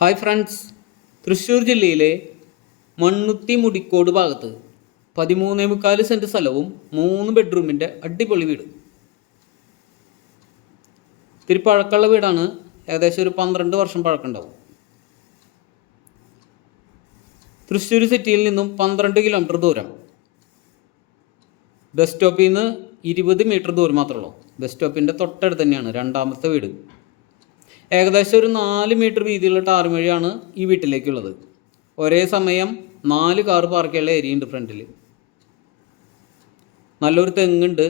Hi friends, Thrissur ജില്ലയിലെ മണ്ണുത്തി മുടിക്കോട് ഭാഗത്ത് 13.25 cent സ്ഥലവും 3 ബെഡ്റൂമിൻ്റെ അടിപൊളി വീട്. ഇത്തിരി പഴക്കമുള്ള വീടാണ്. ഏകദേശം ഒരു 12 വർഷം പഴക്കമുണ്ടാവും. തൃശ്ശൂർ സിറ്റിയിൽ നിന്നും 12 കിലോമീറ്റർ ദൂരം. ബസ് സ്റ്റോപ്പിൽ നിന്ന് 20 മീറ്റർ ദൂരം മാത്രമേ ഉള്ളൂ. ബസ് സ്റ്റോപ്പിൻ്റെ തൊട്ടടുത്ത് തന്നെയാണ് രണ്ടാമത്തെ വീട്. ഏകദേശം ഒരു 4 മീറ്റർ വീതിയുള്ള ടാർ വഴിയാണ് ഈ വീട്ടിലേക്കുള്ളത്. ഒരേ സമയം 4 കാർ പാർക്ക് ചെയ്യാനുള്ള ഏരിയ ഉണ്ട് ഫ്രണ്ടിൽ. നല്ലൊരു തെങ്ങുണ്ട്.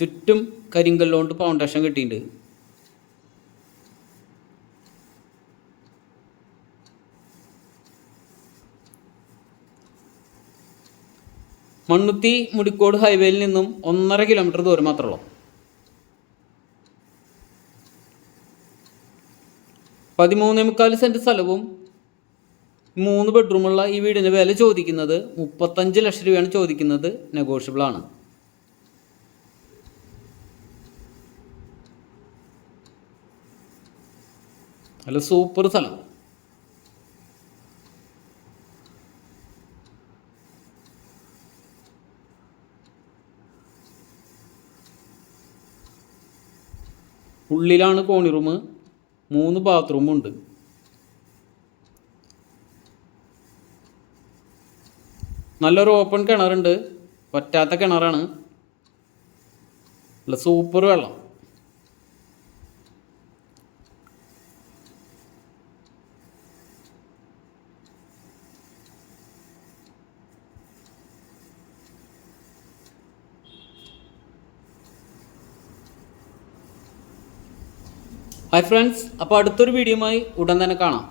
ചുറ്റും കരിങ്കല്ലുകൊണ്ട് ഫൗണ്ടേഷൻ കെട്ടിയിട്ടുണ്ട്. മണ്ണുത്തി മുടിക്കോട് ഹൈവേയിൽ നിന്നും 1.5 കിലോമീറ്റർ ദൂരം മാത്രമേ ഉള്ളൂ. 13.25 സെൻറ്റ് സ്ഥലവും 3 ബെഡ്റൂമുള്ള ഈ വീടിൻ്റെ വില ചോദിക്കുന്നത് 35 ലക്ഷം രൂപയാണ് ചോദിക്കുന്നത്. നെഗോഷ്യബിളാണ്. നല്ല സൂപ്പർ സ്ഥലം. ഉള്ളിലാണ് കോണി റൂം. 3 ബാത്റൂമുണ്ട്. നല്ലൊരു ഓപ്പൺ കിണറുണ്ട്. പറ്റാത്ത കിണറാണ്. നല്ല സൂപ്പർ വെള്ളം. ഹായ് ഫ്രണ്ട്സ്, അപ്പോൾ അടുത്തൊരു വീഡിയോയുമായി ഉടൻ തന്നെ കാണാം.